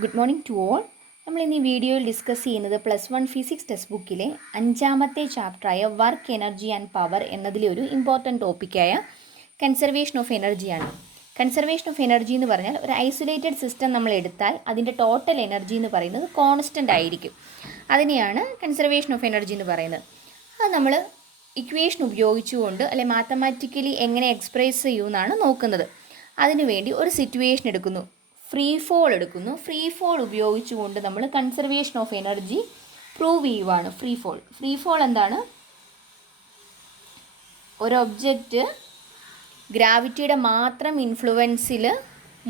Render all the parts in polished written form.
Good morning to all. നമ്മൾ ഇന്ന് ഈ വീഡിയോയിൽ ഡിസ്കസ് ചെയ്യുന്നത് +1 ഫിസിക്സ് ടെക്സ്റ്റ് ബുക്കിലെ 5ാമത്തെ ചാപ്റ്ററായ വർക്ക് എനർജി ആൻഡ് പവർ എന്നതിലെ ഒരു ഇമ്പോർട്ടൻറ്റ് ടോപ്പിക്കായ കൺസർവേഷൻ ഓഫ് എനർജിയാണ്. കൺസർവേഷൻ ഓഫ് എനർജി എന്ന് പറഞ്ഞാൽ ഒരു ഐസൊലേറ്റഡ് സിസ്റ്റം നമ്മൾ എടുത്താൽ അതിൻ്റെ ടോട്ടൽ എനർജി എന്ന് പറയുന്നത് കോൺസ്റ്റൻ്റ് ആയിരിക്കും. അതിനെയാണ് കൺസർവേഷൻ ഓഫ് എനർജി എന്ന് പറയുന്നത്. അത് നമ്മൾ ഇക്വേഷൻ ഉപയോഗിച്ചുകൊണ്ട് അല്ലെ മാത്തമാറ്റിക്കലി എങ്ങനെ എക്സ്പ്രസ് ചെയ്യുമെന്നാണ് നോക്കുന്നത്. അതിനുവേണ്ടി ഒരു സിറ്റുവേഷൻ എടുക്കുന്നു, ഫ്രീ ഫോൾ എടുക്കുന്നു. ഫ്രീ ഫോൾ ഉപയോഗിച്ചുകൊണ്ട് നമ്മൾ കൺസർവേഷൻ ഓഫ് എനർജി പ്രൂവ് ചെയ്യുവാണ്. ഫ്രീ ഫോൾ എന്താണ്? ഒരു ഒബ്ജക്റ്റ് ഗ്രാവിറ്റിയുടെ മാത്രം ഇൻഫ്ലുവൻസിൽ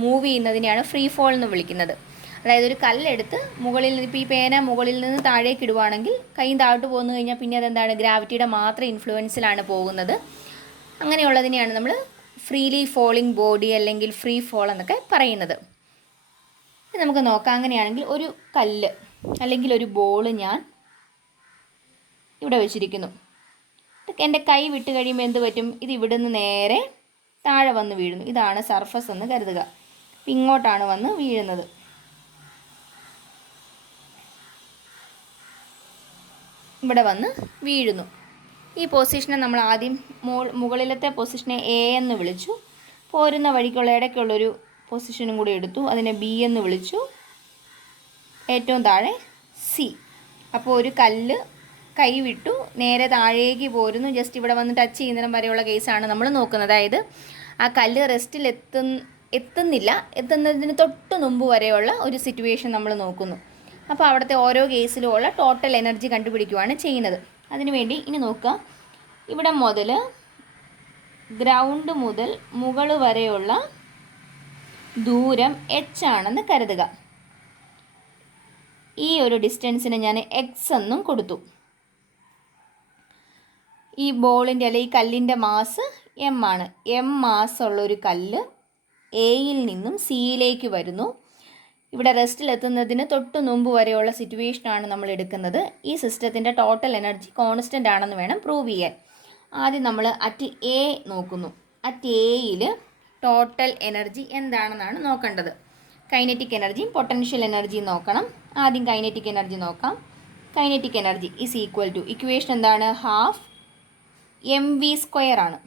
മൂവ് ചെയ്യുന്നതിനെയാണ് ഫ്രീ ഫോൾ എന്ന് വിളിക്കുന്നത്. അതായത് ഒരു കല്ലെടുത്ത് മുകളിൽ നിന്ന്, ഇപ്പോൾ ഈ പേന മുകളിൽ നിന്ന് താഴേക്ക് ഇടുവാണെങ്കിൽ കൈ താഴോട്ട് പോന്നു കഴിഞ്ഞാൽ പിന്നെ അതെന്താണ്? ഗ്രാവിറ്റിയുടെ മാത്രം ഇൻഫ്ലുവൻസിലാണ് പോകുന്നത്. അങ്ങനെയുള്ളതിനെയാണ് നമ്മൾ ഫ്രീലി ഫോളിംഗ് ബോഡി അല്ലെങ്കിൽ ഫ്രീ ഫോൾ എന്നൊക്കെ പറയുന്നത്. നമുക്ക് നോക്കാം. അങ്ങനെയാണെങ്കിൽ ഒരു കല്ല് അല്ലെങ്കിൽ ഒരു ബോൾ ഞാൻ ഇവിടെ വെച്ചിരിക്കുന്നു. എൻ്റെ കൈ വിട്ട് കഴിയുമ്പോൾ എന്ത് പറ്റും? ഇത് ഇവിടെ നിന്ന് നേരെ താഴെ വന്ന് വീഴുന്നു. ഇതാണ് സർഫസ് എന്ന് കരുതുക. ഇങ്ങോട്ടാണ് വന്ന് വീഴുന്നത്. ഇവിടെ വന്ന് വീഴുന്നു. ഈ പൊസിഷനെ നമ്മൾ ആദ്യം മുകളിലത്തെ പൊസിഷനെ എ എന്ന് വിളിച്ചു. പോരുന്ന വഴിക്കുള്ള ഇടയ്ക്കുള്ളൊരു പൊസിഷനും കൂടി എടുത്തു, അതിനെ ബി എന്ന് വിളിച്ചു. ഏറ്റവും താഴെ സി. അപ്പോൾ ഒരു കല്ല് കൈ വിട്ടു നേരെ താഴേക്ക് പോരുന്നു. ജസ്റ്റ് ഇവിടെ വന്ന് ടച്ച് ചെയ്യുന്നതിനും വരെയുള്ള കേസാണ് നമ്മൾ നോക്കുന്നത്. അതായത് ആ കല്ല് റെസ്റ്റിൽ എത്തുന്നതിന് തൊട്ട് മുമ്പ് വരെയുള്ള ഒരു സിറ്റുവേഷൻ നമ്മൾ നോക്കുന്നു. അപ്പോൾ അവിടുത്തെ ഓരോ കേസിലുമുള്ള ടോട്ടൽ എനർജി കണ്ടുപിടിക്കുകയാണ് ചെയ്യുന്നത്. അതിനുവേണ്ടി ഇനി നോക്കുക, ഇവിടെ മുതൽ ഗ്രൗണ്ട് മുതൽ മുകൾ വരെയുള്ള ദൂരം എച്ച് ആണെന്ന് കരുതുക. ഈ ഒരു ഡിസ്റ്റൻസിന് ഞാൻ എക്സ് എന്നും കൊടുത്തു. ഈ ബോളിൻ്റെ അല്ലെങ്കിൽ ഈ കല്ലിൻ്റെ മാസ് എം ആണ്. എം മാസ്സുള്ളൊരു കല്ല് എയിൽ നിന്നും സിയിലേക്ക് വരുന്നു. ഇവിടെ റെസ്റ്റിലെത്തുന്നതിന് തൊട്ട് മുമ്പ് വരെയുള്ള സിറ്റുവേഷനാണ് നമ്മൾ എടുക്കുന്നത്. ഈ സിസ്റ്റത്തിൻ്റെ ടോട്ടൽ എനർജി കോൺസ്റ്റൻ്റ് ആണെന്ന് വേണം പ്രൂവ് ചെയ്യാൻ. ആദ്യം നമ്മൾ അറ്റ് എ നോക്കുന്നു. അറ്റ് എയിൽ ടോട്ടൽ എനർജി എന്താണെന്നാണ് നോക്കേണ്ടത്. കൈനറ്റിക് എനർജിയും പൊട്ടൻഷ്യൽ എനർജിയും നോക്കണം. ആദ്യം കൈനറ്റിക് എനർജി നോക്കാം. Kinetic energy is equal to, equation എന്താണ്? ഹാഫ് എം വി സ്ക്വയർ ആണ്.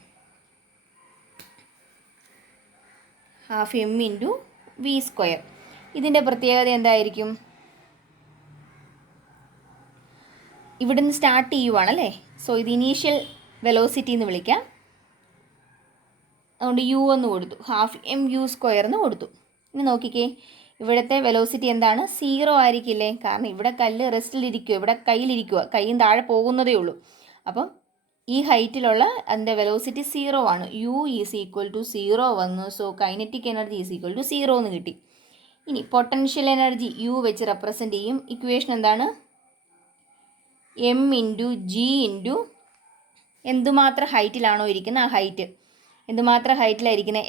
Half M into V square. ഇതിൻ്റെ പ്രത്യേകത എന്തായിരിക്കും? ഇവിടുന്ന് സ്റ്റാർട്ട് ചെയ്യുവാണല്ലേ. സോ ഇത് ഇനീഷ്യൽ വെലോസിറ്റി എന്ന് വിളിക്കാം. അതുകൊണ്ട് യു എന്ന് കൊടുത്തു. ഹാഫ് എം യു സ്ക്വയർ എന്ന് കൊടുത്തു. ഇനി നോക്കിക്കേ, ഇവിടുത്തെ വെലോസിറ്റി എന്താണ്? 0 ആയിരിക്കില്ലേ? കാരണം ഇവിടെ കല്ല് റെസ്റ്റിലിരിക്കുക, ഇവിടെ കയ്യിലിരിക്കുക, കയ്യും താഴെ പോകുന്നതേ ഉള്ളൂ. അപ്പം ഈ ഹൈറ്റിലുള്ള അതിൻ്റെ വെലോസിറ്റി 0 ആണ്. യു ഈസ് ഈക്വൽ ടു 0 വന്നു. So kinetic energy is equal to 0 എന്ന് കിട്ടി. ഇനി പൊട്ടൻഷ്യൽ എനർജി യു വെച്ച് റെപ്രസെൻ്റ് ചെയ്യും. ഇക്വേഷൻ എന്താണ്? എം ഇൻറ്റു ജി ഇൻറ്റു എന്തുമാത്രം ഹൈറ്റിലാണോ ഇരിക്കുന്നത് ആ ഹൈറ്റ്. എന്തുമാത്രം ഹൈറ്റിലായിരിക്കുന്നത്?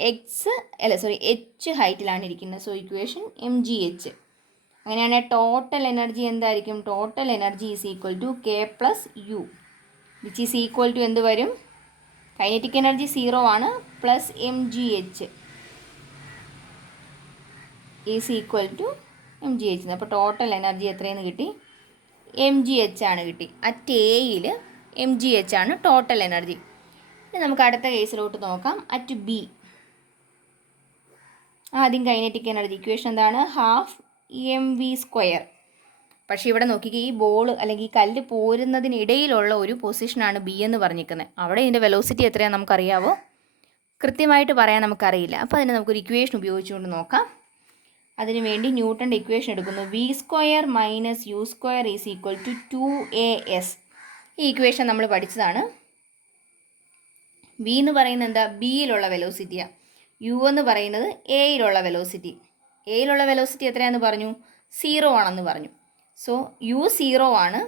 എച്ച് ഹൈറ്റിലാണ് ഇരിക്കുന്നത്. So equation M G H. അങ്ങനെയാണെങ്കിൽ ടോട്ടൽ എനർജി എന്തായിരിക്കും? Total energy is equal to K plus U, which is equal to എന്ത് വരും? കൈനറ്റിക് എനർജി 0 ആണ്, plus M G H is equal to M G H. അപ്പോൾ total energy എത്രയെന്ന് കിട്ടി? M G H ആണ് കിട്ടി. At എയിൽ എം ജി എച്ച് ആണ് ടോട്ടൽ എനർജി. ഇനി നമുക്ക് അടുത്ത കേസിലോട്ട് നോക്കാം. അറ്റ് ബി ആദ്യം കൈനറ്റിക് എനർജി ഇക്വേഷൻ എന്താണ്? Half M V square. പക്ഷേ ഇവിടെ നോക്കിക്കുക, ഈ ബോൾ അല്ലെങ്കിൽ ഈ കല്ല് പോരുന്നതിനിടയിലുള്ള ഒരു പൊസിഷനാണ് ബി എന്ന് പറഞ്ഞിരിക്കുന്നത്. അവിടെ ഇതിൻ്റെ വെലോസിറ്റി എത്രയാണെന്ന് നമുക്കറിയാവോ? കൃത്യമായിട്ട് പറയാൻ നമുക്കറിയില്ല. അപ്പോൾ അതിനെ നമുക്കൊരു ഇക്വേഷൻ ഉപയോഗിച്ചുകൊണ്ട് നോക്കാം. അതിനുവേണ്ടി ന്യൂട്ടൻ്റെ ഇക്വേഷൻ എടുക്കുന്നു. V square minus U square is equal to 2as. ഈ ഇക്വേഷൻ നമ്മൾ പഠിച്ചതാണ്. വി എന്ന് പറയുന്നത് എന്താ? ബിയിലുള്ള വെലോസിറ്റിയാണ്. യു എന്ന് പറയുന്നത് എയിലുള്ള വെലോസിറ്റി. എയിലുള്ള വെലോസിറ്റി എത്രയാണെന്ന് പറഞ്ഞു? 0 ആണെന്ന് പറഞ്ഞു. സോ യു 0 ആണ്.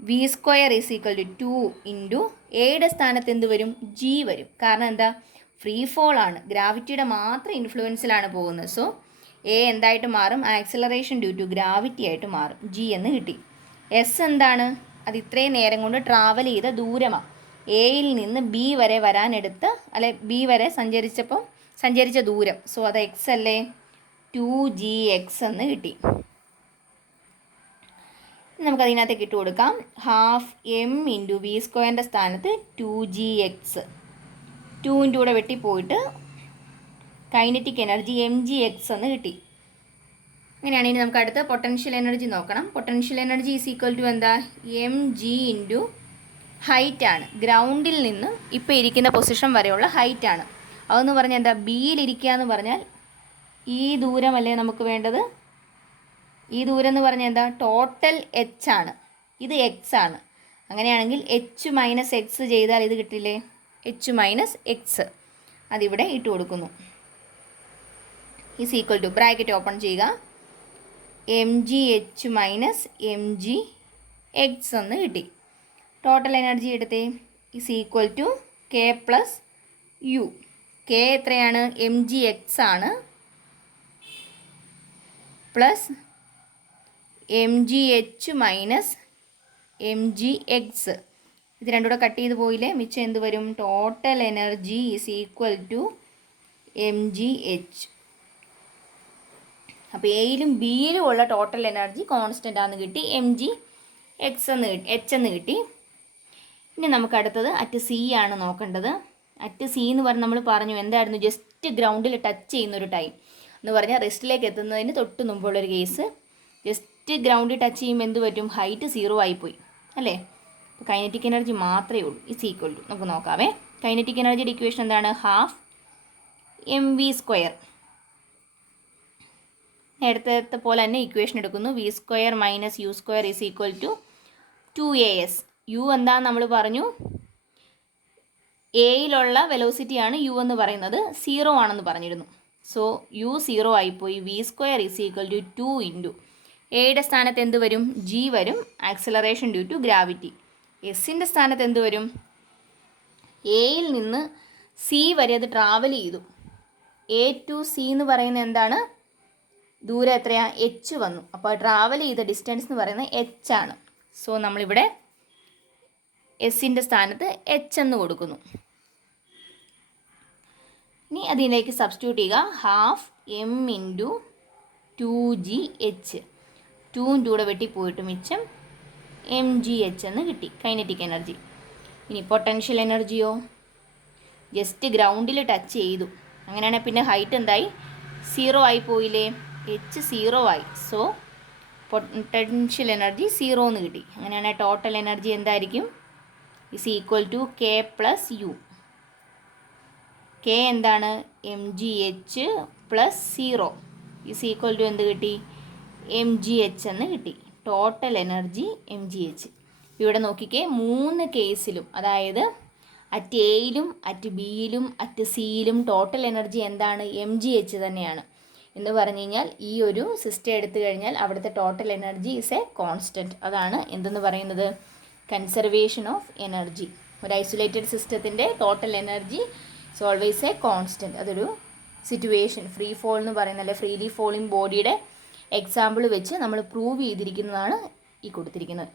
V square is equal to 2 into എയുടെ സ്ഥാനത്ത് എന്ത് വരും? ജി വരും. കാരണം എന്താ? ഫ്രീ ഫോൾ ആണ്, ഗ്രാവിറ്റിയുടെ മാത്രം ഇൻഫ്ലുവൻസിലാണ് പോകുന്നത്. സോ എ എന്തായിട്ട് മാറും? ആക്സിലറേഷൻ ഡ്യൂ ടു ഗ്രാവിറ്റി ആയിട്ട് മാറും. ജി എന്ന് കിട്ടി. എസ് എന്താണ്? അത് ഇത്രയും നേരം കൊണ്ട് ട്രാവൽ ചെയ്ത ദൂരമാണ്. എയിൽ നിന്ന് ബി വരെ വരാനെടുത്ത് ബി വരെ സഞ്ചരിച്ച ദൂരം. സോ അത് എക്സ് അല്ലേ? 2gx എന്ന് കിട്ടി. നമുക്കതിനകത്തേക്ക് ഇട്ട് കൊടുക്കാം. ഹാഫ് എം ഇൻറ്റു വി സ്ക്വയറിൻ്റെ സ്ഥാനത്ത് 2gx. 2 കൂടെ വെട്ടിപ്പോയിട്ട് കൈനറ്റിക് എനർജി mgx എന്ന് കിട്ടി. അങ്ങനെയാണെങ്കിൽ നമുക്ക് അടുത്ത പൊട്ടൻഷ്യൽ എനർജി നോക്കണം. Potential energy is equal to എന്താ? mg ഇൻറ്റു ഹൈറ്റ് ആണ്. ഗ്രൗണ്ടിൽ നിന്ന് ഇപ്പോൾ ഇരിക്കുന്ന പൊസിഷൻ വരെയുള്ള ഹൈറ്റ് ആണ്. അതെന്ന് പറഞ്ഞാൽ എന്താ? ബിയിലിരിക്കുക എന്ന് പറഞ്ഞാൽ ഈ ദൂരമല്ലേ നമുക്ക് വേണ്ടത്? ഈ ദൂരം എന്ന് പറഞ്ഞാൽ എന്താ? ടോട്ടൽ എച്ച് ആണ്. ഇത് എക്സ് ആണ്. അങ്ങനെയാണെങ്കിൽ എച്ച് മൈനസ് എക്സ് ചെയ്താൽ ഇത് കിട്ടില്ലേ? എച്ച് മൈനസ് എക്സ് അതിവിടെ ഇട്ട് കൊടുക്കുന്നു. Is equal to bracket open ചെയ്യുക. M G H minus M G X എന്ന് കിട്ടി. ടോട്ടൽ എനർജി എടുത്തേ. Is equal to K plus U. K എത്രയാണ്? എം ജി എക്സ് ആണ്. Plus M G H minus M G X. ഇത് രണ്ടും കൂടെ cut ചെയ്ത് പോയില്ലേ? മിച്ചം എന്ത് വരും? Total energy is equal to M G H. അപ്പോൾ എയിലും ബിയിലും ഉള്ള ടോട്ടൽ എനർജി കോൺസ്റ്റൻ്റ് ആണെന്ന് കിട്ടി. എം ജി എക്സ് എന്ന് കിട്ടി, എച്ച് എന്ന് കിട്ടി. ഇനി നമുക്ക് അടുത്തത് അറ്റ് സി ആണ് നോക്കേണ്ടത്. അറ്റ് സി എന്ന് പറഞ്ഞ് നമ്മൾ പറഞ്ഞു എന്തായിരുന്നു? ജസ്റ്റ് ഗ്രൗണ്ടിൽ ടച്ച് ചെയ്യുന്നൊരു ടൈം എന്ന് പറഞ്ഞാൽ റെസ്റ്റിലേക്ക് എത്തുന്നതിന് തൊട്ട് മുമ്പുള്ളൊരു കേസ്. ജസ്റ്റ് ഗ്രൗണ്ടിൽ ടച്ച് ചെയ്യുമ്പോൾ എന്ത് പറ്റും? ഹൈറ്റ് 0 ആയിപ്പോയി അല്ലേ? അപ്പോൾ കൈനറ്റിക് എനർജി മാത്രമേ ഉള്ളൂ. ഈസ് ഈക്വൽ ടു നമുക്ക് നോക്കാവേ. കൈനറ്റിക് എനർജിയുടെ ഇക്വേഷൻ എന്താണ്? Half M V square. നേരത്തെ പോലെ തന്നെ ഇക്വേഷൻ എടുക്കുന്നു. V square minus U square is equal to 2as. U എന്താണെന്ന് നമ്മൾ പറഞ്ഞു? എയിലുള്ള വെലോസിറ്റിയാണ് യു എന്ന് പറയുന്നത്. 0 ആണെന്ന് പറഞ്ഞിരുന്നു. സോ യു 0 ആയിപ്പോയി. V square is equal to 2 into എയുടെ സ്ഥാനത്ത് എന്ത് വരും? ജി വരും. Acceleration due to gravity. എസിൻ്റെ സ്ഥാനത്ത് എന്ത് വരും? എയിൽ നിന്ന് സി വരെ അത് ട്രാവൽ ചെയ്തു. എ ടു സി എന്ന് പറയുന്നത് എന്താണ്? ദൂരം എത്രയാ? എച്ച് വന്നു. അപ്പോൾ ട്രാവൽ ചെയ്ത ഡിസ്റ്റൻസ് എന്ന് പറയുന്നത് എച്ച് ആണ്. സോ നമ്മളിവിടെ എസിൻ്റെ സ്ഥാനത്ത് എച്ച് എന്ന് കൊടുക്കുന്നു. ഇനി അതിലേക്ക് സബ്സ്റ്റിറ്റ്യൂട്ട് ചെയ്യുക. Half M into 2gh. 2 കൂടെ വെട്ടിപ്പോയിട്ട് മിച്ചം mgh എന്ന് കിട്ടി കൈനറ്റിക് എനർജി. ഇനി പൊട്ടൻഷ്യൽ എനർജിയോ? ജസ്റ്റ് ഗ്രൗണ്ടിൽ ടച്ച് ചെയ്തു. അങ്ങനെയാണെങ്കിൽ പിന്നെ ഹൈറ്റ് എന്തായി? 0 ആയി പോയില്ലേ? എച്ച് 0 ആയി. സോ പൊട്ടൻഷ്യൽ എനർജി 0 എന്ന് കിട്ടി. അങ്ങനെയാണെങ്കിൽ ടോട്ടൽ എനർജി എന്തായിരിക്കും? Is equal to K plus U. K എന്താണ്? M G H plus 0 is equal to എന്ത് കിട്ടി? എം ജി എച്ച് എന്ന് കിട്ടി. Total energy M G H. ഇവിടെ നോക്കിക്കേ, 3 കേസിലും അതായത് അറ്റ് എയിലും അറ്റ് ബിയിലും അറ്റ് സിയിലും ടോട്ടൽ എനർജി എന്താണ്? എം ജി എച്ച് തന്നെയാണ്. എന്ന് പറഞ്ഞു കഴിഞ്ഞാൽ ഈ ഒരു സിസ്റ്റം എടുത്തു കഴിഞ്ഞാൽ അവിടുത്തെ total energy is A constant. അതാണ് എന്തെന്ന് പറയുന്നത്? Conservation of energy. ഒരു ഐസൊലേറ്റഡ് സിസ്റ്റത്തിൻ്റെ total energy is always A constant. അതൊരു സിറ്റുവേഷൻ ഫ്രീ ഫോൾ എന്ന് പറയുന്ന അല്ലെ ഫ്രീലി ഫോളിങ് ബോഡിയുടെ എക്സാമ്പിൾ വെച്ച് നമ്മൾ പ്രൂവ് ചെയ്തിരിക്കുന്നതാണ് ഈ കൊടുത്തിരിക്കുന്നത്.